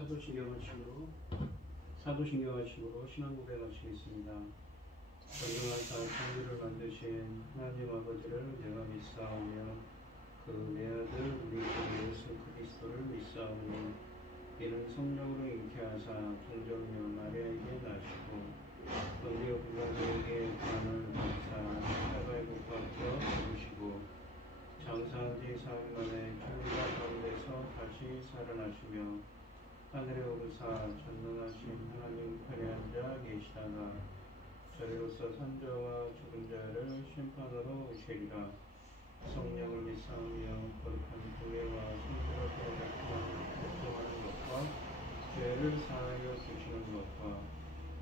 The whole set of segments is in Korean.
사도신경하심으로 신앙 고백하시겠습니다. 전능하사 천지를 만드신 하나님 아버지를 내가 믿사오며 그 외아들 우리 주 예수 그리스도를 믿사오니 이는 성령으로 잉태하사 동정녀 마리아에게 나시고 본디오 빌라도에게 관을 받사 십자가에 못 박혀 죽으시고 장사한 지 사흘 만에 죽은 가운데서 다시 살아나시며 하늘에 오르사 전능하신 하나님 우편에 앉아 계시다가 저리로서 산자와 죽은 자를 심판하러 오시리라. 성령을 믿사오며 거룩한 교회와 성도를 결정하는 것과 죄를 사하여 주시는 것과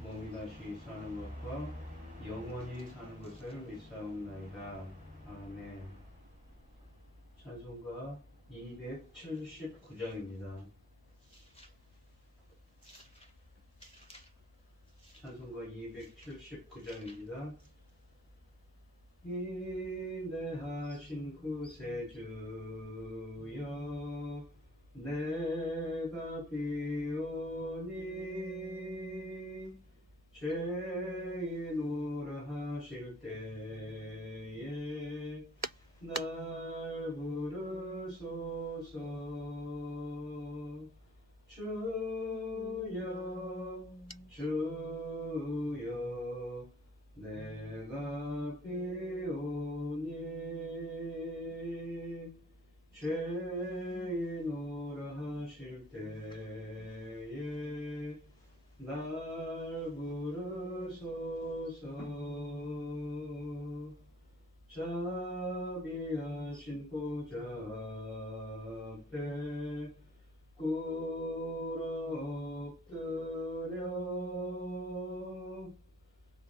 몸이 다시 사는 것과 영원히 사는 것을 믿사옵나이다. 아멘. 찬송가 279장입니다. 찬송가 279장입니다. 인내하신 구세주여 내가 비오니 죄인오라 하실 때에 날 부르소서. 주여 주여 내가 비오니 죄인오라 하실 때에 날 부르소서. 자비하신 보좌 앞에 꿇어 엎드려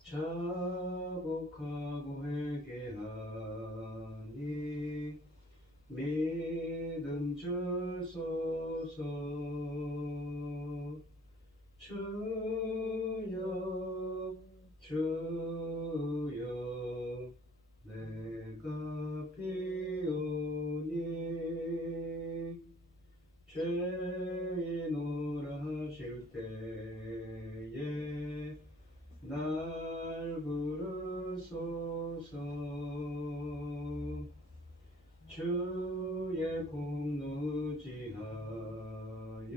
자복하고 회개하니 믿음 주소서. 주여 주여 내가 비오니 죄인오라 하실 때에 날 부르소서. 주의 공로 의지하여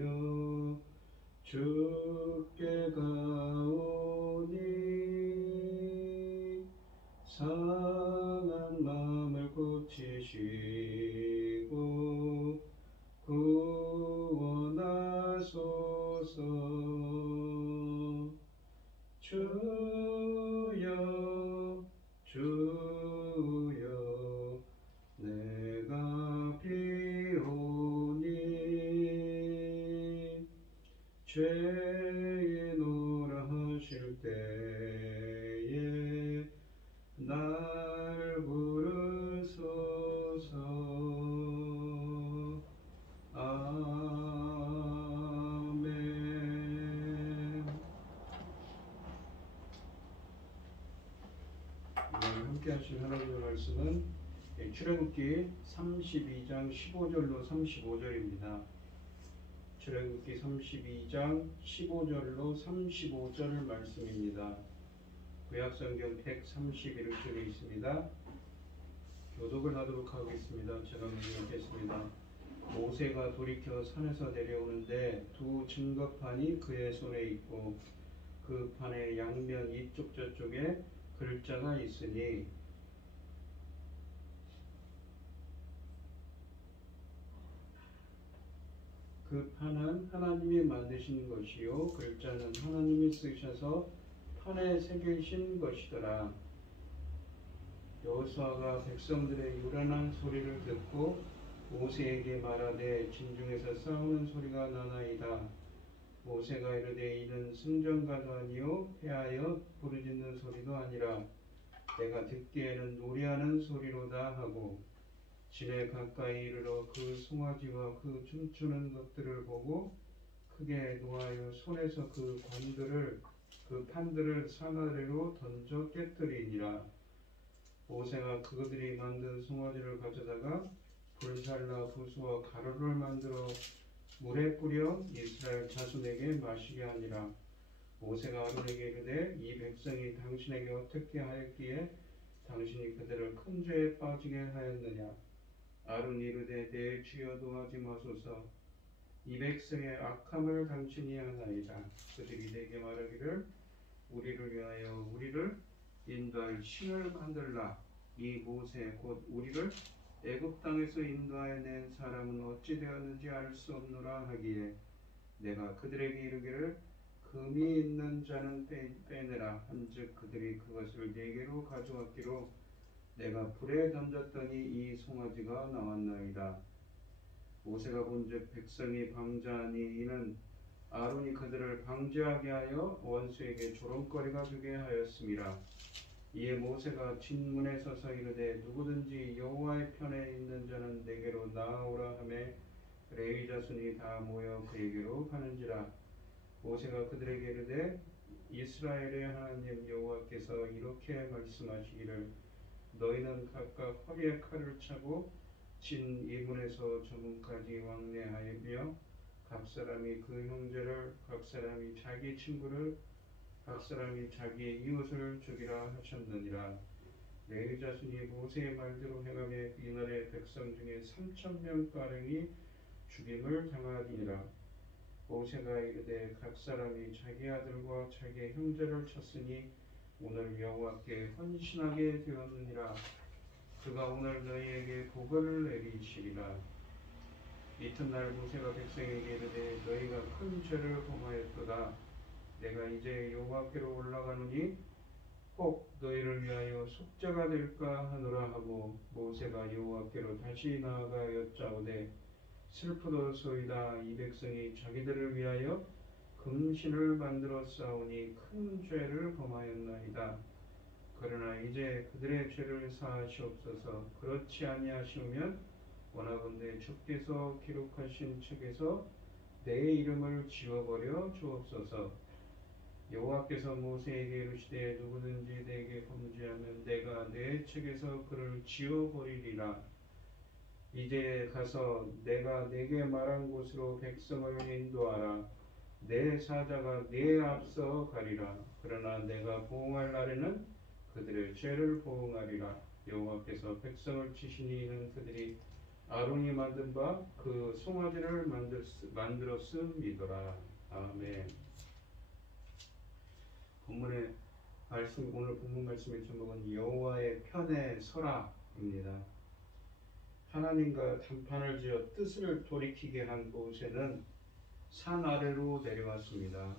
주께 가오니 상한 마음을 고치시고 구원하소서. 주여 주여 내가 비오니 죄인오라 하실 때에 날 부르소서. 아멘. 오늘 함께 하신 하나님의 말씀은 출애굽기 32장 15절로 35절입니다. 출애굽기 32장 15절로 35절 말씀입니다. 구약성경 131쪽에 있습니다. 교독을 하도록 하겠습니다. 제가 읽겠습니다. 모세가 돌이켜 산에서 내려오는데 두 증거판이 그의 손에 있고 그 판의 양면 이쪽 저쪽에 글자가 있으니 그 판은 하나님이 만드신 것이요 글자는 하나님이 쓰셔서 판에 새기신 것이더라. 여호수아가 백성들의 요란한 소리를 듣고 모세에게 말하되 진중에서 싸우는 소리가 나나이다. 모세가 이르되 이는 승전가도 아니요 패하여 부르짖는 소리도 아니라 내가 듣기에는 노래하는 소리로다 하고 진에 가까이 이르러 그 송아지와 그 춤추는 것들을 보고 크게 노하여 손에서 그 판들을 산 아래로 던져 깨뜨리니라. 모세가 그들이 만든 송아지를 가져다가 불살라 부수어 가루를 만들어 물에 뿌려 이스라엘 자손에게 마시게 하니라. 모세가 아론에게 이르되 이 백성이 당신에게 어떻게 하였기에 당신이 그들을 큰 죄에 빠지게 하였느냐. 아론이 이르되 내 주여 도하지 마소서. 이 백성의 악함을 당신이 아나이다. 그들이 내게 말하기를 우리를 위하여 우리를 인도할 신을 만들라. 이 모세 곧 우리를 애굽 땅에서 인도하여 낸 사람은 어찌 되었는지 알 수 없노라 하기에 내가 그들에게 이르기를 금이 있는 자는 빼내라 한즉 그들이 그것을 내게로 가져왔기로 내가 불에 던졌더니 이 송아지가 나왔나이다. 모세가 본즉 백성이 방자하니 이는 아론이 그들을 방제하게 하여 원수에게 조롱거리가 되게 하였음이라. 이에 모세가 진문에 서서 이르되 누구든지 여호와의 편에 있는 자는 내게로 나아오라 하매 레위 자손이 다 모여 그에게로 가는지라. 모세가 그들에게 이르되 이스라엘의 하나님 여호와께서 이렇게 말씀하시기를 너희는 각각 허리에 칼을 차고 진 이문에서 저문까지 왕래하며 각 사람이 그 형제를 각 사람이 자기 친구를 각 사람이 자기의 이웃을 죽이라 하셨느니라. 레위 자손이 모세의 말대로 행하며 이날의 백성 중에 3,000명가량이 죽임을 당하니라. 모세가 이르되 각 사람이 자기 아들과 자기의 형제를 쳤으니 오늘 여호와께 헌신하게 되었느니라. 그가 오늘 너희에게 복을 내리시리라. 이튿날 모세가 백성에게 이르되 너희가 큰 죄를 범하였도다. 내가 이제 여호와께로 올라가노니 혹 너희를 위하여 속죄가 될까 하노라 하고 모세가 여호와께로 다시 나아가 여짜오되 슬프도소이다. 이 백성이 자기들을 위하여 금신을 만들어 싸우니 큰 죄를 범하였나이다. 그러나 이제 그들의 죄를 사하시옵소서. 그렇지 아니하시오면 원하건대 주께서 기록하신 책에서 내 이름을 지워버려 주옵소서. 여호와께서 모세에게 이르시되 누구든지 내게 범죄하면 내가 내 책에서 그를 지워버리리라. 이제 가서 내가 내게 말한 곳으로 백성을 인도하라. 내 사자가 내 앞서 가리라. 그러나 내가 보응할 날에는 그들의 죄를 보응하리라. 여호와께서 백성을 치시니 이는 그들이 아론이 만든 바 그 송아지를 만들었음이더라. 아멘. 본문의 말씀, 오늘 본문 말씀의 제목은 여호와의 편에 서라입니다. 하나님과 단판을 지어 뜻을 돌이키게 한 모세는 산 아래로 내려왔습니다.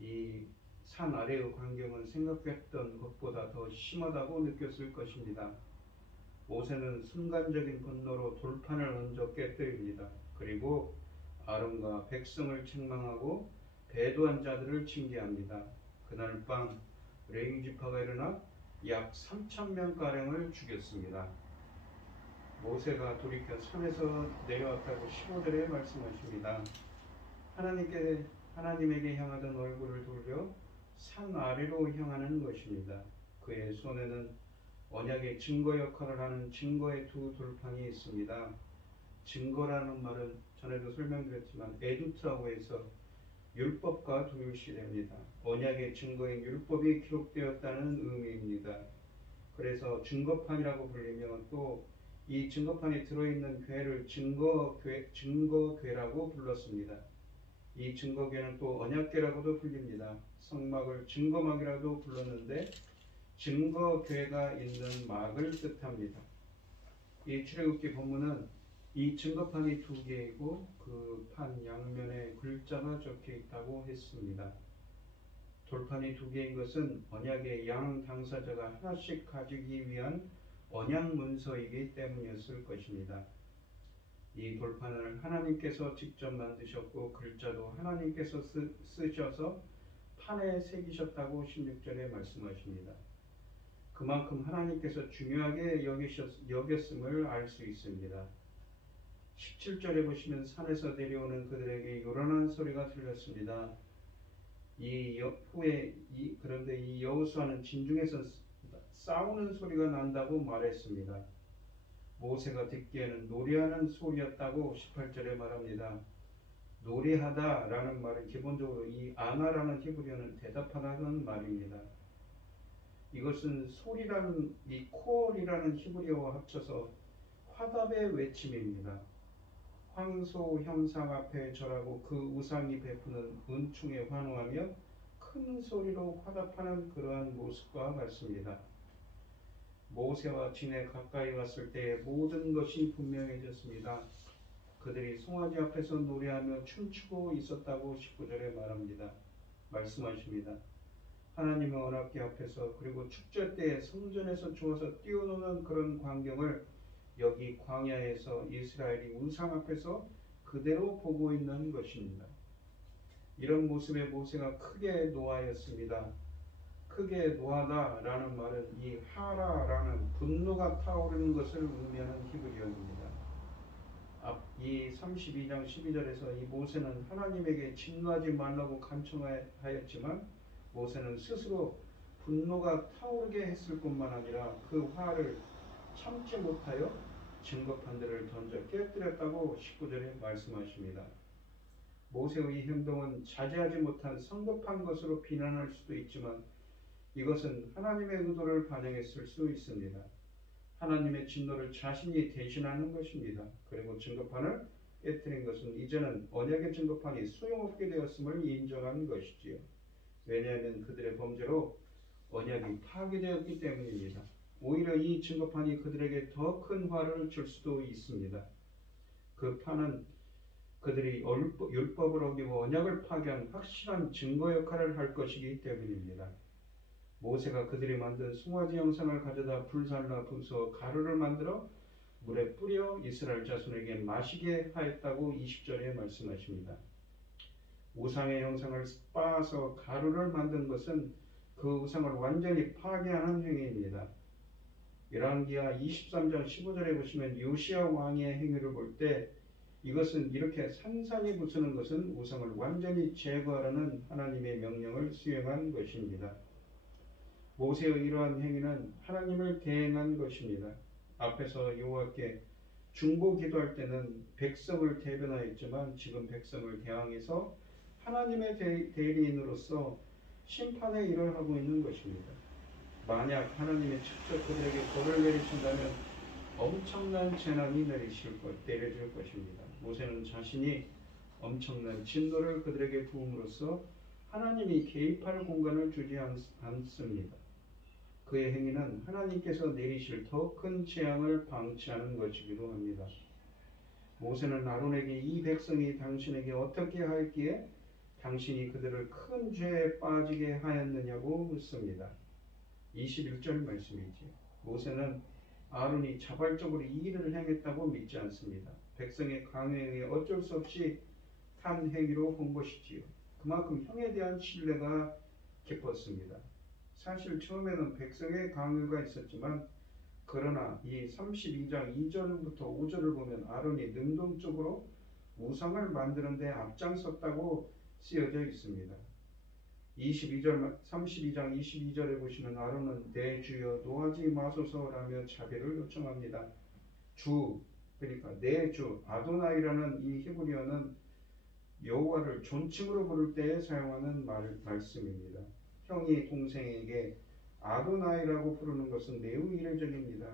이 산 아래의 광경은 생각했던 것보다 더 심하다고 느꼈을 것입니다. 모세는 순간적인 분노로 돌판을 얹어 깨뜨립니다. 그리고 아론과 백성을 책망하고 배도한 자들을 징계합니다. 그날 밤 레위 지파가 일어나 약 3,000명가량을 죽였습니다. 모세가 돌이켜 산에서 내려왔다고 15절에 말씀하십니다. 하나님에게 향하던 얼굴을 돌려 산 아래로 향하는 것입니다. 그의 손에는 언약의 증거 역할을 하는 증거의 두 돌판이 있습니다. 증거라는 말은 전에도 설명드렸지만 에두트라고 해서 율법과 동일시됩니다. 언약의 증거인 율법이 기록되었다는 의미입니다. 그래서 증거판이라고 불리며 또 이 증거판에 들어있는 괴를 증거괴라고 불렀습니다. 이 증거괴는 또 언약괴라고도 불립니다. 성막을 증거막이라도 불렀는데 증거괴가 있는 막을 뜻합니다. 이 출애굽기 본문은 이 증거판이 2개이고 그 판 양면에 글자가 적혀 있다고 했습니다. 돌판이 2개인 것은 언약의 양 당사자가 하나씩 가지기 위한 언약 문서이기 때문이었을 것입니다. 이 돌판을 하나님께서 직접 만드셨고 글자도 하나님께서 쓰셔서 판에 새기셨다고 16절에 말씀하십니다. 그만큼 하나님께서 중요하게 여겼음을 알 수 있습니다. 17절에 보시면 산에서 내려오는 그들에게 요란한 소리가 들렸습니다. 그런데 이 여호수아는 진중에서 싸우는 소리가 난다고 말했습니다. 모세가 듣기에는 노래하는 소리였다고 18절에 말합니다. 노래하다라는 말은 기본적으로 이 아나라는 히브리어는 대답하다는 말입니다. 이것은 소리라는 이 코얼이라는 히브리어와 합쳐서 화답의 외침입니다. 황소 형상 앞에 절하고 그 우상이 베푸는 은총에 환호하며 큰 소리로 화답하는 그러한 모습과 같습니다. 모세와 진에 가까이 왔을 때 모든 것이 분명해졌습니다. 그들이 송아지 앞에서 노래하며 춤추고 있었다고 19절에 말씀하십니다. 하나님의 언약궤 앞에서 그리고 축제 때 성전에서 주어서 뛰어노는 그런 광경을 여기 광야에서 이스라엘이 우상 앞에서 그대로 보고 있는 것입니다. 이런 모습에 모세가 크게 노하였습니다. 크게 노하다라는 말은 이 하라라는 분노가 타오르는 것을 의미하는 히브리어입니다. 이 32장 12절에서 이 모세는 하나님에게 진노하지 말라고 간청하였지만 모세는 스스로 분노가 타오르게 했을 뿐만 아니라 그 화를 참지 못하여 증거판들을 던져 깨뜨렸다고 19절에 말씀하십니다. 모세의 이 행동은 자제하지 못한 성급한 것으로 비난할 수도 있지만 이것은 하나님의 의도를 반영했을 수 있습니다. 하나님의 진노를 자신이 대신하는 것입니다. 그리고 증거판을 깨뜨린 것은 이제는 언약의 증거판이 소용없게 되었음을 인정한 것이지요. 왜냐하면 그들의 범죄로 언약이 파괴되었기 때문입니다. 오히려 이 증거판이 그들에게 더 큰 화를 줄 수도 있습니다. 그 판은 그들이 율법을 어기고 언약을 파괴한 확실한 증거 역할을 할 것이기 때문입니다. 모세가 그들이 만든 송아지 형상을 가져다 불살라 부숴 가루를 만들어 물에 뿌려 이스라엘 자손에게 마시게 하였다고 20절에 말씀하십니다. 우상의 형상을 빻아서 가루를 만든 것은 그 우상을 완전히 파괴하는 행위입니다. 열왕기하 23장 15절에 보시면 요시야 왕의 행위를 볼 때 이것은 이렇게 산산이 부수는 것은 우상을 완전히 제거하라는 하나님의 명령을 수행한 것입니다. 모세의 이러한 행위는 하나님을 대행한 것입니다. 앞에서 여호와께 중보 기도할 때는 백성을 대변하였지만 지금 백성을 대항해서 하나님의 대리인으로서 심판의 일을 하고 있는 것입니다. 만약 하나님이 직접 그들에게 벌을 내리신다면 엄청난 재난이 내려질 것입니다. 모세는 자신이 엄청난 진노를 그들에게 부음으로써 하나님이 개입할 공간을 주지 않습니다. 그의 행위는 하나님께서 내리실 더 큰 재앙을 방치하는 것이기도 합니다. 모세는 아론에게 이 백성이 당신에게 어떻게 하였기에 당신이 그들을 큰 죄에 빠지게 하였느냐고 묻습니다. 21절 말씀이지. 모세는 아론이 자발적으로 이 일을 행했다고 믿지 않습니다. 백성의 강요에 의해 어쩔 수 없이 한 행위로 본 것이지요. 그만큼 형에 대한 신뢰가 깊었습니다. 사실 처음에는 백성의 강요가 있었지만 그러나 이 32장 2절부터 5절을 보면 아론이 능동적으로 우상을 만드는 데 앞장섰다고 쓰여져 있습니다. 32장 22절에 보시면 아론은 내 주여 노하지 마소서라며 자비를 요청합니다. 주, 그러니까 내 주 아도나이라는 이 히브리어는 여호와를 존칭으로 부를 때에 사용하는 말씀입니다. 형이 동생에게 아도나이라고 부르는 것은 매우 이례적입니다.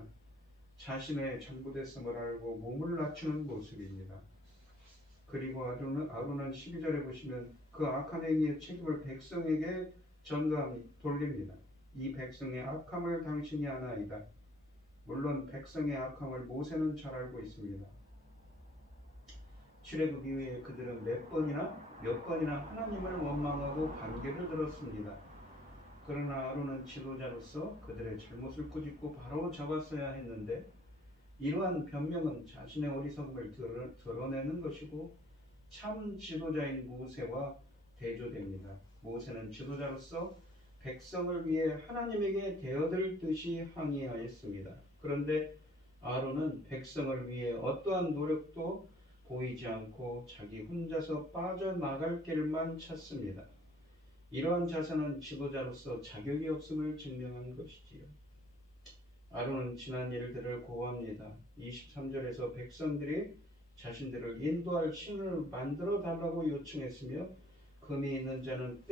자신의 잘못했음을 알고 몸을 낮추는 모습입니다. 그리고 아론은 12절에 보시면 그 악한 행위의 책임을 백성에게 돌립니다. 이 백성의 악함을 당신이 아나이다. 물론 백성의 악함을 모세는 잘 알고 있습니다. 출애굽 이후에 그들은 몇 번이나 하나님을 원망하고 반개를 들었습니다. 그러나 아론은 지도자로서 그들의 잘못을 꾸짖고 바로 잡았어야 했는데 이러한 변명은 자신의 어리석음을 드러내는 것이고 참 지도자인 모세와 대조됩니다. 모세는 지도자로서 백성을 위해 하나님에게 되어들 듯이 항의하였습니다. 그런데 아론은 백성을 위해 어떠한 노력도 보이지 않고 자기 혼자서 빠져나갈 길만 찾습니다. 이러한 자세는 지도자로서 자격이 없음을 증명한 것이지요. 아론은 지난 일들을 고합니다. 23절에서 백성들이 자신들을 인도할 신을 만들어 달라고 요청했으며 금이 있는 자는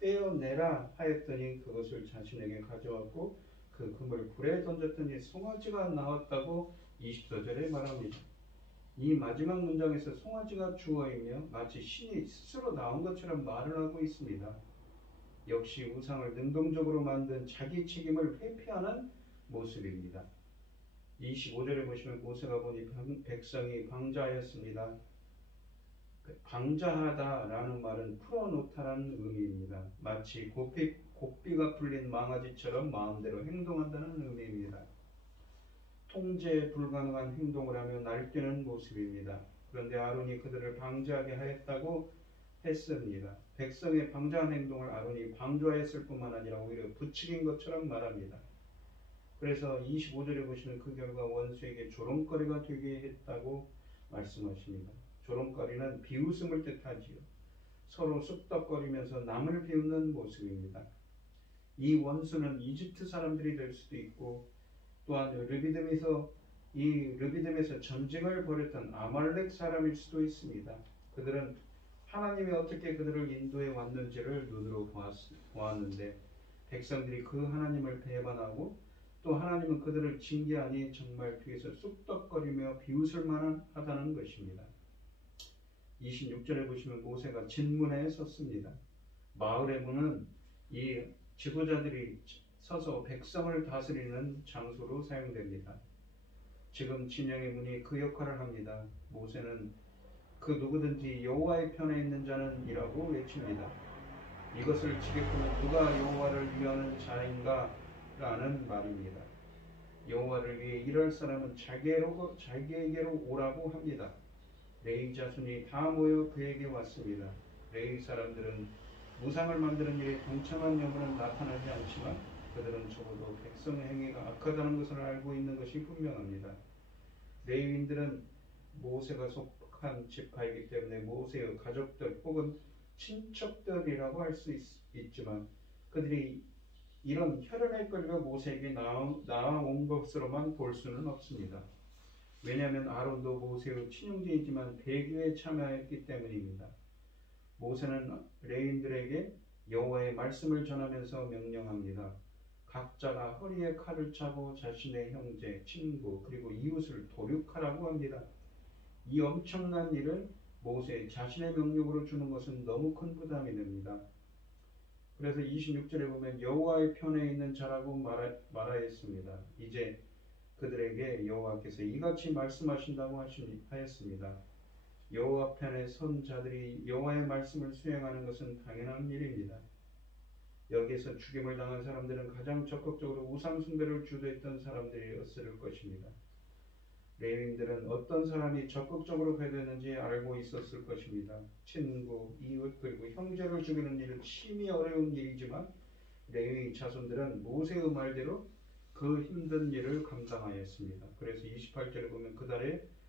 떼어내라 하였더니 그것을 자신에게 가져왔고 그 금을 불에 던졌더니 송아지가 나왔다고 24절에 말합니다. 이 마지막 문장에서 송아지가 주어이며 마치 신이 스스로 나온 것처럼 말을 하고 있습니다. 역시 우상을 능동적으로 만든 자기 책임을 회피하는 모습입니다. 25절에 보시면 모세가 보니 백성이 방자하였습니다. 방자하다라는 말은 풀어놓다라는 의미입니다. 마치 고삐가 풀린 망아지처럼 마음대로 행동한다는 의미입니다. 통제 불가능한 행동을 하며 날뛰는 모습입니다. 그런데 아론이 그들을 방자하게 하였다고 했습니다. 백성의 방자한 행동을 아론이 방조하였을 뿐만 아니라 오히려 부추긴 것처럼 말합니다. 그래서 25절에 보시면 그 결과 원수에게 조롱거리가 되게 했다고 말씀하십니다. 조롱거리는 비웃음을 뜻하지요. 서로 쑥덕거리면서 남을 비웃는 모습입니다. 이 원수는 이집트 사람들이 될 수도 있고 또한 르비딤에서 전쟁을 벌였던 아말렉 사람일 수도 있습니다. 그들은 하나님이 어떻게 그들을 인도해 왔는지를 눈으로 보았는데 백성들이 그 하나님을 배반하고 또 하나님은 그들을 징계하니 정말 뒤에서 쑥덕거리며 비웃을 만하다는 것입니다. 26절에 보시면 모세가 진문에 섰습니다. 마을의 문은 이 지도자들이 서서 백성을 다스리는 장소로 사용됩니다. 지금 진영의 문이 그 역할을 합니다. 모세는 그 누구든지 여호와의 편에 있는 자는 이라고 외칩니다. 이것을 지켰으면 누가 여호와를 위하는 자인가 라는 말입니다. 여호와를 위해 일할 사람은 자기에게로 오라고 합니다. 레위 자손이 다 모여 그에게 왔습니다. 레위 사람들은 우상을 만드는 일에 동참한 여부는 나타나지 않지만 그들은 적어도 백성의 행위가 악하다는 것을 알고 있는 것이 분명합니다. 레위인들은 모세가 속한 지파이기 때문에 모세의 가족들 혹은 친척들이라고 할 수 있지만 그들이 이런 혈연의 권리가 모세에게 나아온 것으로만 볼 수는 없습니다. 왜냐하면 아론도 모세의 친형제이지만 배교에 참여했기 때문입니다. 모세는 레위인들에게 여호와의 말씀을 전하면서 명령합니다. 각자가 허리에 칼을 차고 자신의 형제, 친구 그리고 이웃을 도륙하라고 합니다. 이 엄청난 일을 모세 자신의 명령으로 주는 것은 너무 큰 부담이 됩니다. 그래서 26절에 보면 여호와의 편에 있는 자라고 말하였습니다. 이제 그들에게 여호와께서 이같이 말씀하신다고 하였습니다. 여호와 편에 선 자들이 여호와의 말씀을 수행하는 것은 당연한 일입니다. 여기에서 죽임을 당한 사람들은 가장 적극적으로 우상 숭배를 주도했던 사람들이었을 것입니다. 레위인들은 어떤 사람이 적극적으로 배도했는지 알고 있었을 것입니다. 친구, 이웃 그리고 형제를 죽이는 일은 심히 어려운 일이지만 레위 자손들은 모세의 말대로 그 힘든 일을 감당하였습니다. 그래서 28절에 보면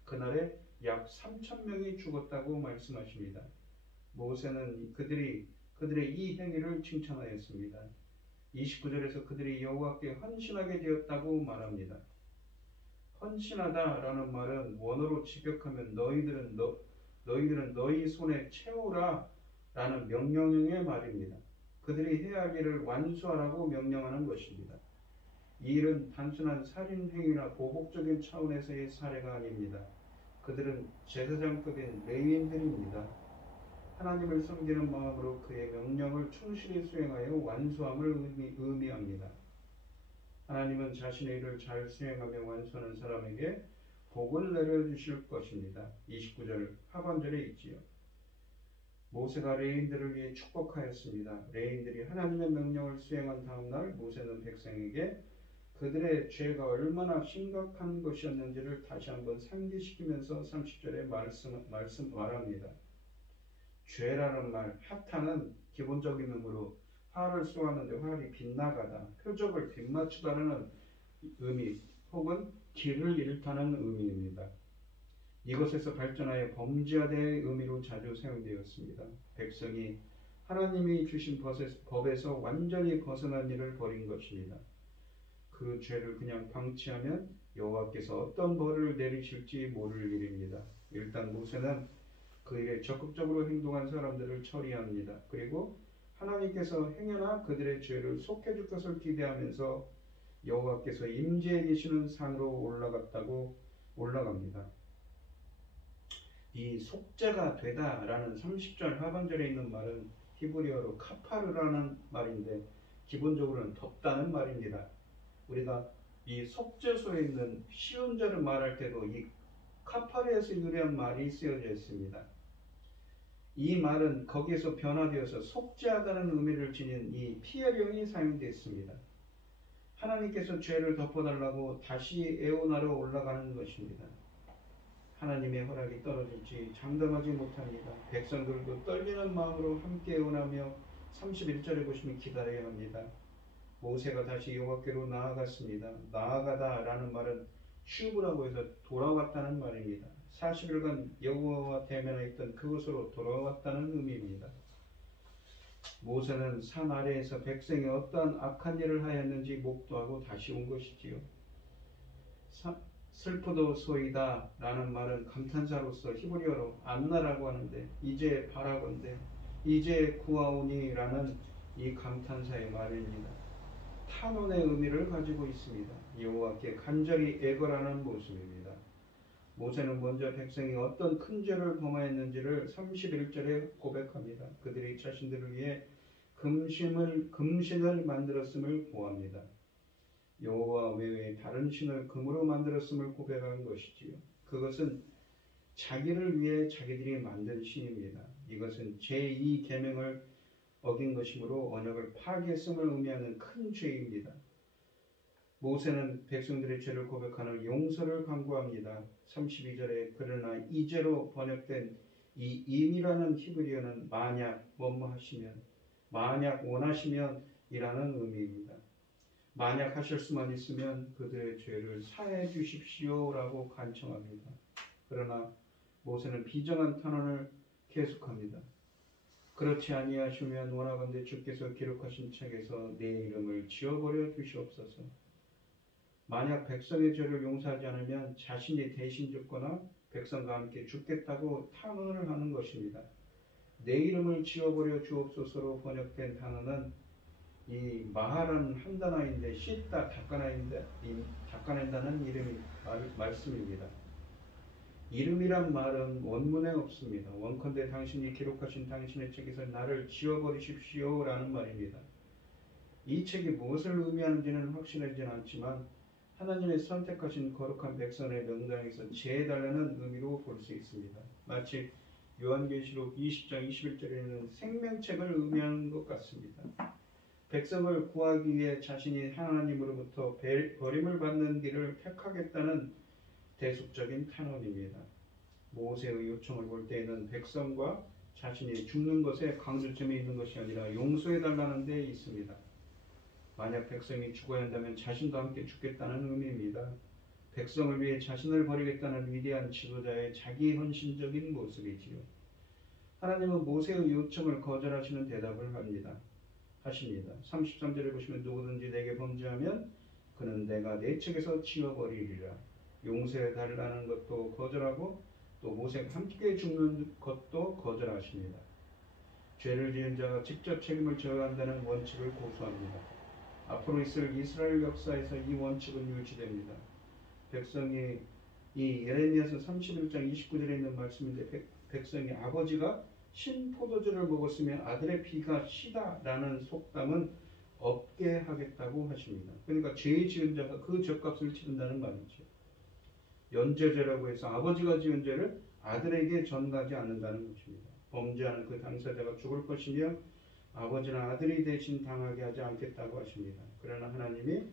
그날에 약 3,000명이 죽었다고 말씀하십니다. 모세는 그들의 이 행위를 칭찬하였습니다. 29절에서 그들이 여호와께 헌신하게 되었다고 말합니다. 헌신하다라는 말은 원어로 직역하면 너희들은 너희 손에 채우라 라는 명령형의 말입니다. 그들이 해야 할 일을 완수하라고 명령하는 것입니다. 이 일은 단순한 살인 행위나 보복적인 차원에서의 사례가 아닙니다. 그들은 제사장급인 레위인들입니다. 하나님을 섬기는 마음으로 그의 명령을 충실히 수행하여 완수함을 의미합니다. 하나님은 자신의 일을 잘 수행하며 완수하는 사람에게 복을 내려주실 것입니다. 29절 하반절에 있지요. 모세가 레위인들을 위해 축복하였습니다. 레위인들이 하나님의 명령을 수행한 다음 날 모세는 백성에게 그들의 죄가 얼마나 심각한 것이었는지를 다시 한번 상기시키면서 30절에 말합니다. 죄라는 말, 하타는 기본적인 의미로 활을 쏘았는데 활이 빗나가다, 표적을 빗맞추다는 의미 혹은 길을 잃다는 의미입니다. 이것에서 발전하여 범죄하다의 의미로 자주 사용되었습니다. 백성이 하나님이 주신 법에서 완전히 벗어난 일을 벌인 것입니다. 그 죄를 그냥 방치하면 여호와께서 어떤 벌을 내리실지 모를 일입니다. 일단 모세는 그 일에 적극적으로 행동한 사람들을 처리합니다. 그리고 하나님께서 행여나 그들의 죄를 속해줄 것을 기대하면서 여호와께서 임재해 계시는 산으로 올라갑니다. 이 속죄가 되다라는 30절 하반절에 있는 말은 히브리어로 카파르라는 말인데 기본적으로는 덮다는 말입니다. 우리가 이 속죄소에 있는 시온절을 말할 때도 이 카파르에서 유래한 말이 쓰여져 있습니다. 이 말은 거기에서 변화되어서 속죄하다는 의미를 지닌 이 피해령이 사용되었습니다. 하나님께서 죄를 덮어달라고 다시 애원하러 올라가는 것입니다. 하나님의 허락이 떨어질지 장담하지 못합니다. 백성들도 떨리는 마음으로 함께 애원하며 31절에 보시면 기다려야 합니다. 모세가 다시 여호와께로 나아갔습니다. 나아가다 라는 말은 슈브라고 해서 돌아왔다는 말입니다. 40일간 여호와와 대면하였던 그곳으로 돌아왔다는 의미입니다. 모세는 산 아래에서 백성이 어떠한 악한 일을 하였는지 목도하고 다시 온 것이지요. 슬프도소이다 라는 말은 감탄사로서 히브리어로 안나라고 하는데 이제 바라건대 이제 구하오니 라는 이 감탄사의 말입니다. 탄원의 의미를 가지고 있습니다. 여호와께 간절히 애걸하는 모습입니다. 모세는 먼저 백성이 어떤 큰 죄를 범하였는지를 31절에 고백합니다. 그들이 자신들을 위해 금신을 만들었음을 고합니다. 여호와 외에 다른 신을 금으로 만들었음을 고백한 것이지요. 그것은 자기를 위해 자기들이 만든 신입니다. 이것은 제2계명을 어긴 것이므로 언약을 파괴했음을 의미하는 큰 죄입니다. 모세는 백성들의 죄를 고백하는 용서를 강구합니다. 32절에 그러나 이제로 번역된 이 임이라는 히브리어는 만약 뭐뭐하시면 만약 원하시면 이라는 의미입니다. 만약 하실 수만 있으면 그들의 죄를 사해 주십시오 라고 간청합니다. 그러나 모세는 비정한 탄원을 계속합니다. 그렇지 아니하시면 원하건대 주께서 기록하신 책에서 내 이름을 지워버려 주시옵소서. 만약 백성의 죄를 용서하지 않으면 자신이 대신 죽거나 백성과 함께 죽겠다고 탄원을 하는 것입니다. 내 이름을 지워버려 주옵소서로 번역된 단어는 이 마하라는 한 단어인데 씻다 닦아낸다는 이름이 말씀입니다. 이름이란 말은 원문에 없습니다. 원컨대 당신이 기록하신 당신의 책에서 나를 지워버리십시오 라는 말입니다. 이 책이 무엇을 의미하는지는 확실하지는 않지만 하나님의 선택하신 거룩한 백성의 명단에서 제해달라는 의미로 볼 수 있습니다. 마치 요한계시록 20장 21절에는 생명책을 의미하는 것 같습니다. 백성을 구하기 위해 자신이 하나님으로부터 버림을 받는 길을 택하겠다는 대속적인 탄원입니다. 모세의 요청을 볼 때에는 백성과 자신이 죽는 것에 강조점이 있는 것이 아니라 용서해달라는 데 있습니다. 만약 백성이 죽어야 한다면 자신과 함께 죽겠다는 의미입니다. 백성을 위해 자신을 버리겠다는 위대한 지도자의 자기 헌신적인 모습이지요. 하나님은 모세의 요청을 거절하시는 대답을 하십니다. 33절에 보시면 누구든지 내게 범죄하면 그는 내가 내 책에서 지워버리리라. 용서해 달라는 것도 거절하고 또 모세가 함께 죽는 것도 거절하십니다. 죄를 지은 자가 직접 책임을 져야 한다는 원칙을 고수합니다. 앞으로 있을 이스라엘 역사에서 이 원칙은 유지됩니다. 백성이 이 예레미야서 31장 29절에 있는 말씀인데 백성이 아버지가 신 포도주를 먹었으면 아들의 피가 시다라는 속담은 없게 하겠다고 하십니다. 그러니까 죄 지은 자가 그 죗값을 치른다는 말이죠. 연죄죄라고 해서 아버지가 지은 죄를 아들에게 전가하지 않는다는 것입니다. 범죄하는 그 당사자가 죽을 것이며 아버지나 아들이 대신 당하게 하지 않겠다고 하십니다. 그러나 하나님이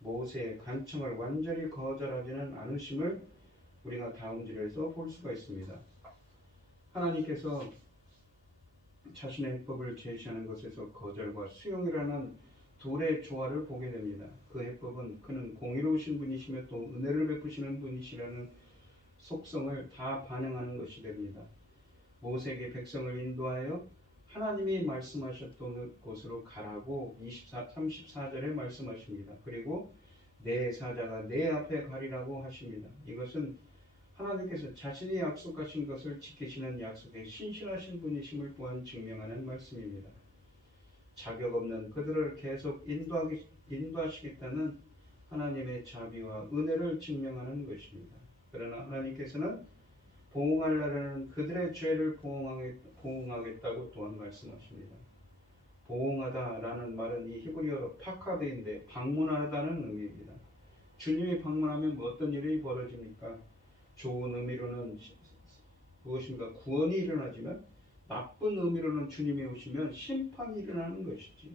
모세의 간청을 완전히 거절하지는 않으심을 우리가 다음 절에서 볼 수가 있습니다. 하나님께서 자신의 해법을 제시하는 것에서 거절과 수용이라는 둘의 조화를 보게 됩니다. 그 해법은 그는 공의로우신 분이시며 또 은혜를 베푸시는 분이시라는 속성을 다 반영하는 것이 됩니다. 모세에게 백성을 인도하여 하나님이 말씀하셨던 곳으로 가라고 34절에 말씀하십니다. 그리고 내 사자가 내 앞에 가리라고 하십니다. 이것은 하나님께서 자신이 약속하신 것을 지키시는 약속에 신실하신 분이심을 또한 증명하는 말씀입니다. 자격 없는 그들을 계속 인도하시겠다는 하나님의 자비와 은혜를 증명하는 것입니다. 그러나 하나님께서는 보응하려는 그들의 죄를 보응하겠다고 또한 말씀하십니다. 보응하다라는 말은 이 히브리어로 파카드인데 방문하다는 의미입니다. 주님이 방문하면 어떤 일이 벌어집니까? 좋은 의미로는 무엇인가 구원이 일어나지만 나쁜 의미로는 주님이 오시면 심판이 일어나는 것이지.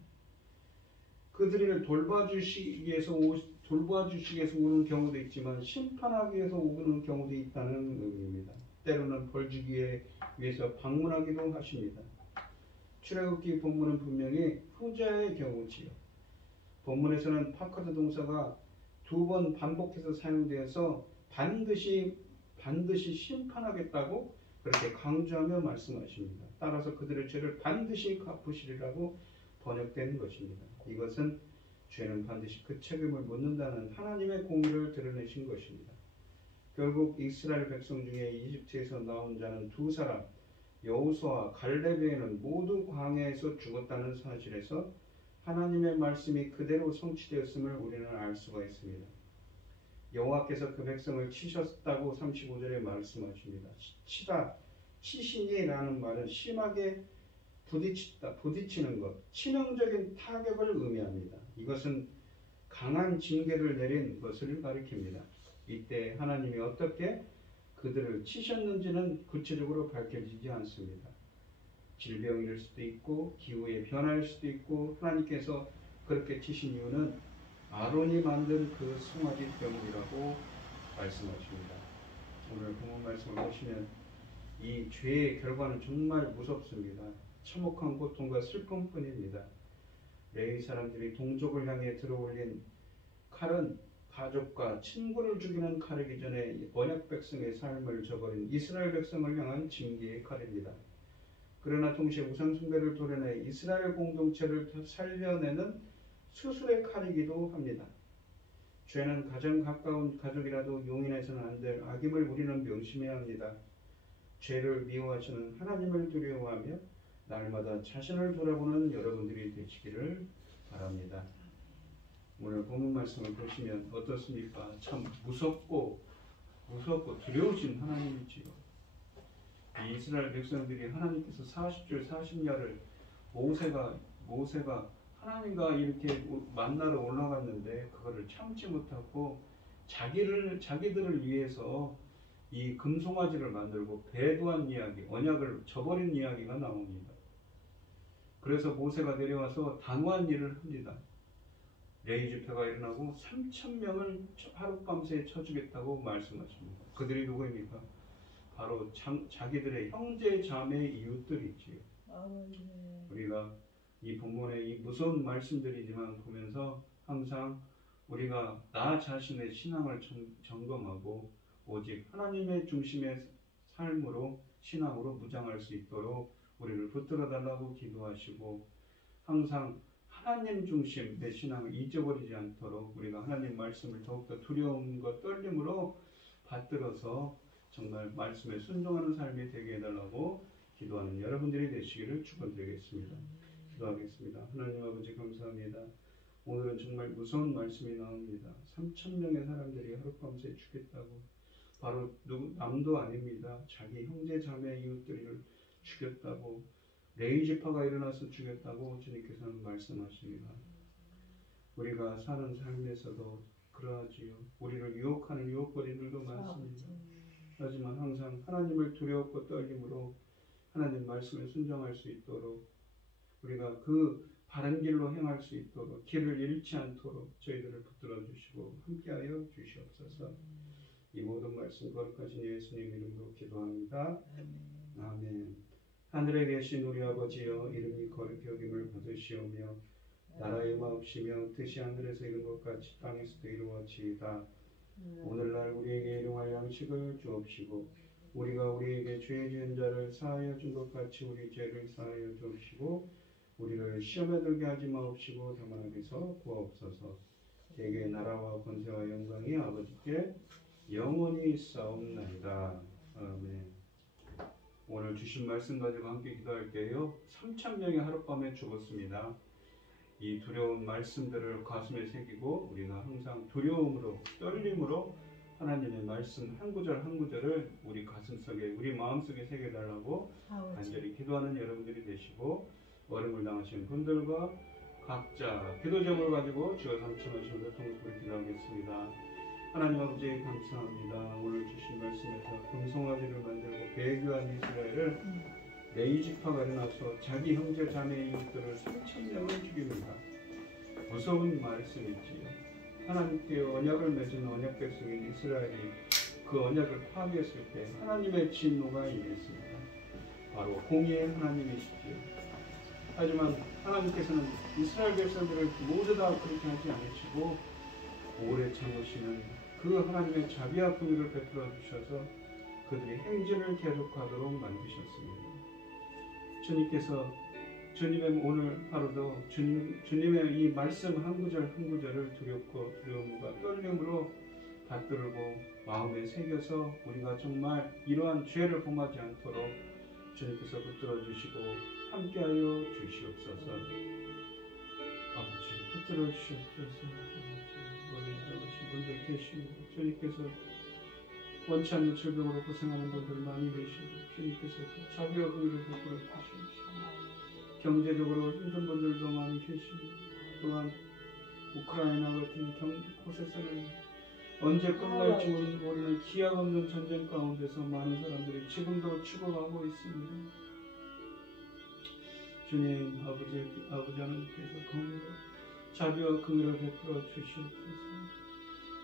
그들을 돌봐주시기 위해서 오는 경우도 있지만 심판하기 위해서 오는 경우도 있다는 의미입니다. 때로는 벌 주기 위해서 방문하기도 하십니다. 출애굽기 본문은 분명히 후자의 경우지요. 본문에서는 파카드 동사가 2번 반복해서 사용되어서 반드시 심판하겠다고 그렇게 강조하며 말씀하십니다. 따라서 그들의 죄를 반드시 갚으시리라고 번역된 것입니다. 이것은 죄는 반드시 그 책임을 묻는다는 하나님의 공의를 드러내신 것입니다. 결국 이스라엘 백성 중에 이집트에서 나온 자는 2사람, 여호수아와 갈렙 외에는 모두 광야에서 죽었다는 사실에서 하나님의 말씀이 그대로 성취되었음을 우리는 알 수가 있습니다. 여호와께서 그 백성을 치셨다고 35절에 말씀하십니다. 치시니라는 말은 심하게 부딪히는 것, 치명적인 타격을 의미합니다. 이것은 강한 징계를 내린 것을 가리킵니다. 이때 하나님이 어떻게 그들을 치셨는지는 구체적으로 밝혀지지 않습니다. 질병일 수도 있고 기후의 변화일 수도 있고 하나님께서 그렇게 치신 이유는 아론이 만든 그 송아지 때문이라고 말씀하십니다. 오늘 본문 말씀을 보시면 이 죄의 결과는 정말 무섭습니다. 참혹한 고통과 슬픔뿐입니다. 레위 사람들이 동족을 향해 들어올린 칼은 가족과 친구를 죽이는 칼이기 전에 언약 백성의 삶을 저버린 이스라엘 백성을 향한 징계의 칼입니다. 그러나 동시에 우상 숭배를 도려내 이스라엘 공동체를 살려내는 수술의 칼이기도 합니다. 죄는 가장 가까운 가족이라도 용인해서는 안 될 악임을 우리는 명심해야 합니다. 죄를 미워하시는 하나님을 두려워하며 날마다 자신을 돌아보는 여러분들이 되시기를 바랍니다. 오늘 본문 말씀을 보시면 어떻습니까? 참 무섭고 두려우신 하나님이지요. 이 이스라엘 백성들이 하나님께서 40절 40야를 모세가 하나님과 이렇게 만나러 올라갔는데 그거를 참지 못하고 자기들을 위해서 이 금송아지를 만들고 배도한 이야기, 언약을 저버린 이야기가 나옵니다. 그래서 모세가 내려와서 단호한 일을 합니다. 레위 집회가 일어나고 3,000명을 하룻밤새 쳐주겠다고 말씀하십니다. 그들이 누구입니까? 바로 자기들의 형제 자매 이웃들이지요. 우리가 이 본문의 이 무서운 말씀들이지만 보면서 항상 우리가 나 자신의 신앙을 점검하고 오직 하나님의 중심의 삶으로 신앙으로 무장할 수 있도록 우리를 붙들어 달라고 기도하시고 항상 하나님 중심의 신앙을 잊어버리지 않도록 우리가 하나님 말씀을 더욱더 두려움과 떨림으로 받들어서 정말 말씀에 순종하는 삶이 되게 해달라고 기도하는 여러분들이 되시기를 축원드리겠습니다. 기도하겠습니다. 하나님 아버지 감사합니다. 오늘은 정말 무서운 말씀이 나옵니다. 3,000명의 사람들이 하룻밤새 죽겠다고 바로 남도 아닙니다. 자기 형제 자매 이웃들을 죽였다고 레위 지파가 일어나서 죽였다고 주님께서는 말씀하십니다. 우리가 사는 삶에서도 그러하지요. 우리를 유혹하는 유혹거리들도 많습니다. 하지만 항상 하나님을 두려웠고 떨림으로 하나님 말씀에 순종할 수 있도록 우리가 그 바른 길로 행할 수 있도록 길을 잃지 않도록 저희들을 붙들어 주시고 함께하여 주시옵소서. 이 모든 말씀 거룩하신 예수님 이름으로 기도합니다. 아멘. 하늘에 계신 우리 아버지여 이름이 거룩히 여김을 받으시오며 나라의 마옵시며 뜻이 하늘에서 이룬 것 같이 땅에서도 이루어지이다. 오늘날 우리에게 일용할 양식을 주옵시고 우리가 우리에게 죄 지은 자를 사하여 준 것 같이 우리 죄를 사하여 주옵시고 우리를 시험에 들게 하지 마옵시고 다만 악에서 구하옵소서. 대개 나라와 권세와 영광이 아버지께 영원히 있사옵나이다. 아멘. 오늘 주신 말씀 가지고 함께 기도할게요. 3,000명이 하룻밤에 죽었습니다. 이 두려운 말씀들을 가슴에 새기고 우리가 항상 두려움으로 떨림으로 하나님의 말씀 한 구절 한 구절을 우리 가슴속에 우리 마음속에 새겨달라고 간절히 기도하는 여러분들이 되시고 어려움을 당하신 분들과 각자 기도 제목을 가지고 주여 삼천하시면서 통속을 기도하겠습니다. 하나님 아버지 감사합니다. 오늘 주신 말씀에서 금송아지를 만들고 배교한 이스라엘을 레이지파가 일어나서 자기 형제 자매들을 3,000명을 죽입니다. 무서운 말씀이지요. 하나님께 언약을 맺은 언약 백성인 이스라엘이 그 언약을 파괴했을 때 하나님의 진노가 임했습니다. 바로 공의의 하나님이시지요. 하지만 하나님께서는 이스라엘 백성들을 모두 다 그렇게 하지 않으시고 오래 참으시는 그 하나님의 자비와 긍휼을 베풀어 주셔서 그들이 행진을 계속하도록 만드셨습니다. 주님께서 주님의 오늘 하루도 주님의 이 말씀 한 구절 한 구절을 두렵고 두려움과 떨림으로 받들고 마음에 새겨서 우리가 정말 이러한 죄를 범하지 않도록 주님께서 붙들어 주시고 함께하여 주시옵소서. 아버지 붙들어 주시옵소서. 어린 당하신 분들 계십니다. 주님께서 원치 않는 질병으로 고생하는 분들 많이 계시고 주님께서 그 자비와 긍휼을 베풀어 주시옵시고 경제적으로 힘든 분들도 많이 계십니다. 또한 우크라이나 같은 곳에서는 언제 끝날지 모르는 기약 없는 전쟁 가운데서 많은 사람들이 지금도 죽어가고 있습니다. 주님 아버지 하나님께서 긍휼 자비와 긍휼을 베풀어 주시옵소서.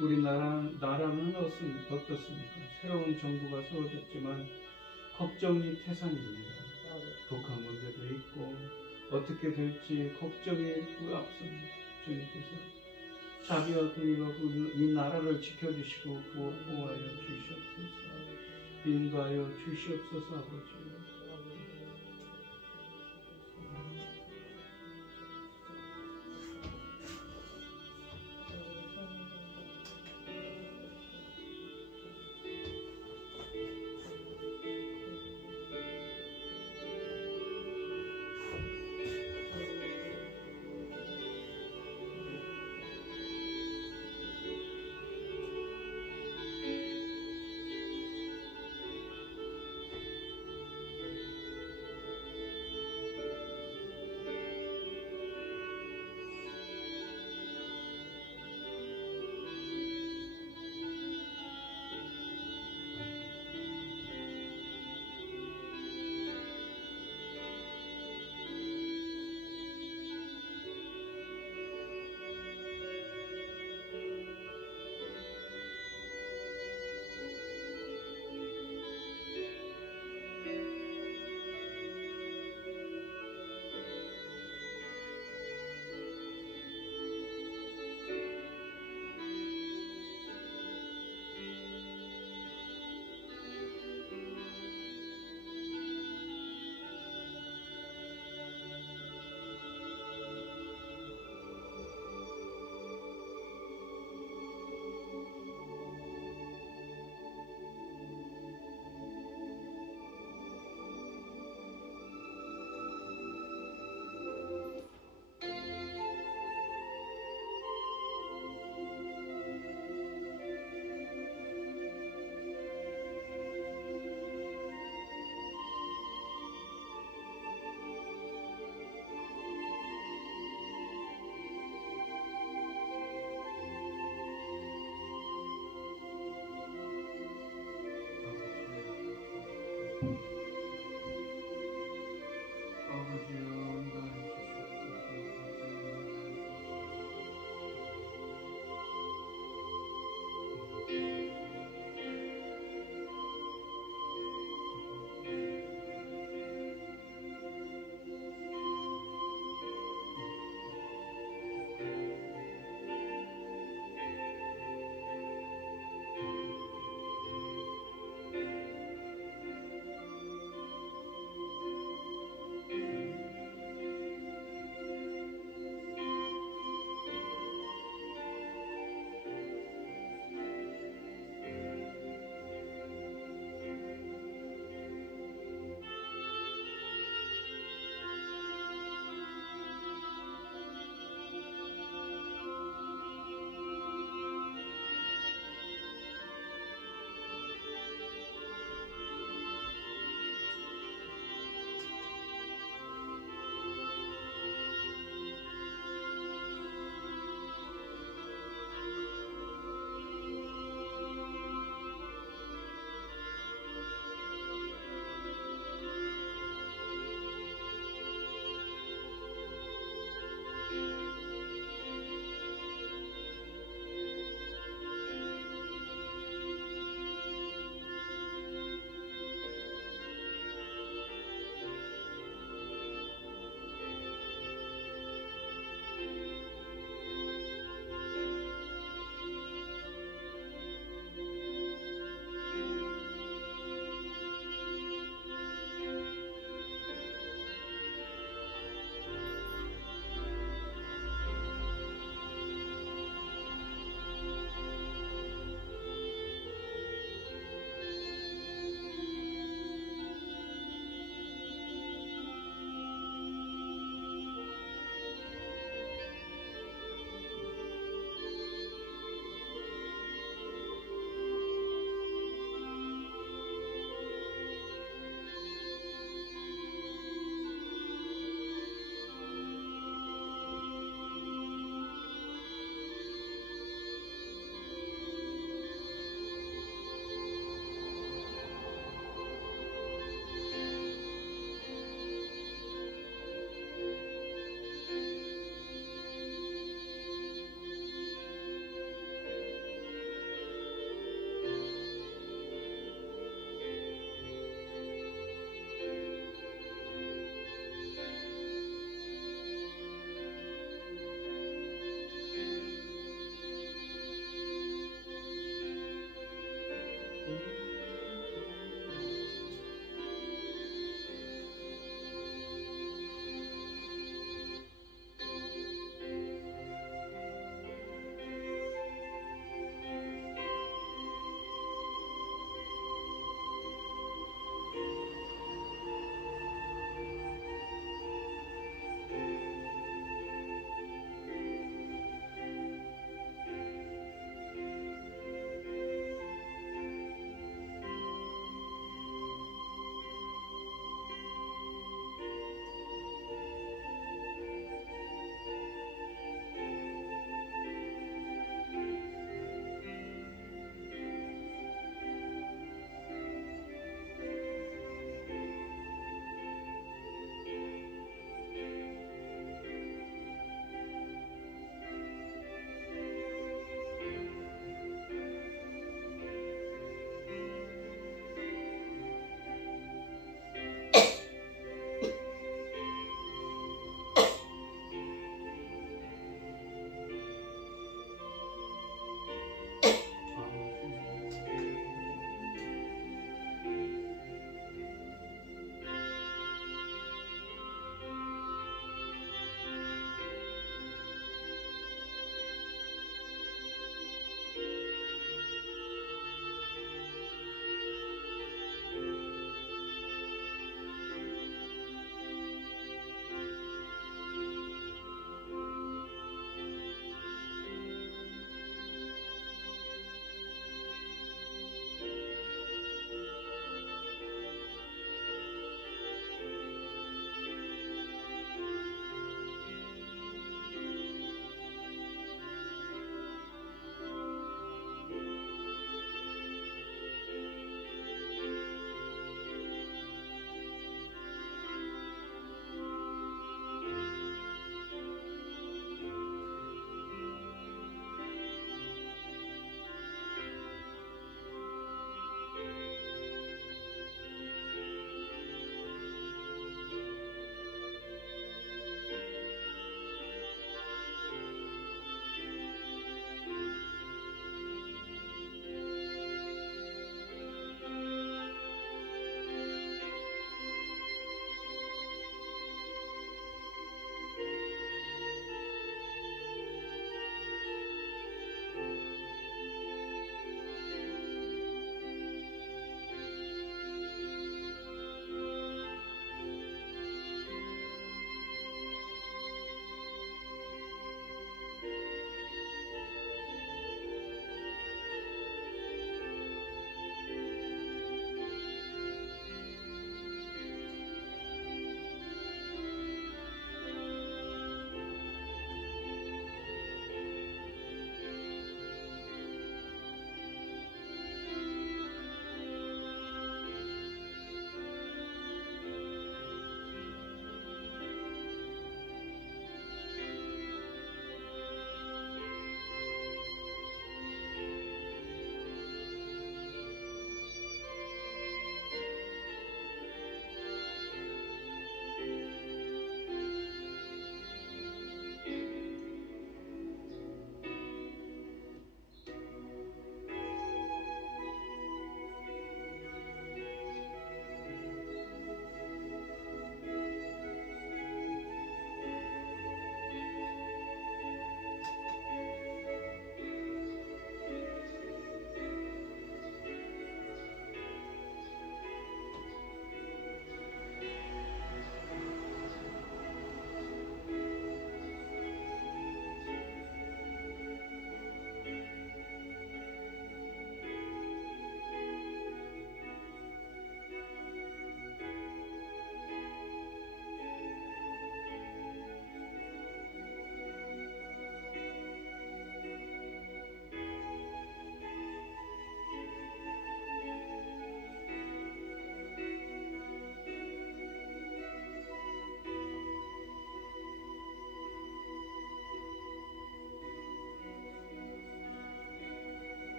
우리 나라는 어떻습니까? 새로운 정부가 세워졌지만 걱정이 태산입니다. 북한 문제도 있고 어떻게 될지 걱정이 앞섭니다. 주님께서 자비와 긍휼로 이 나라를 지켜주시고 보호하여 주시옵소서. 인도하여 주시옵소서. 아버지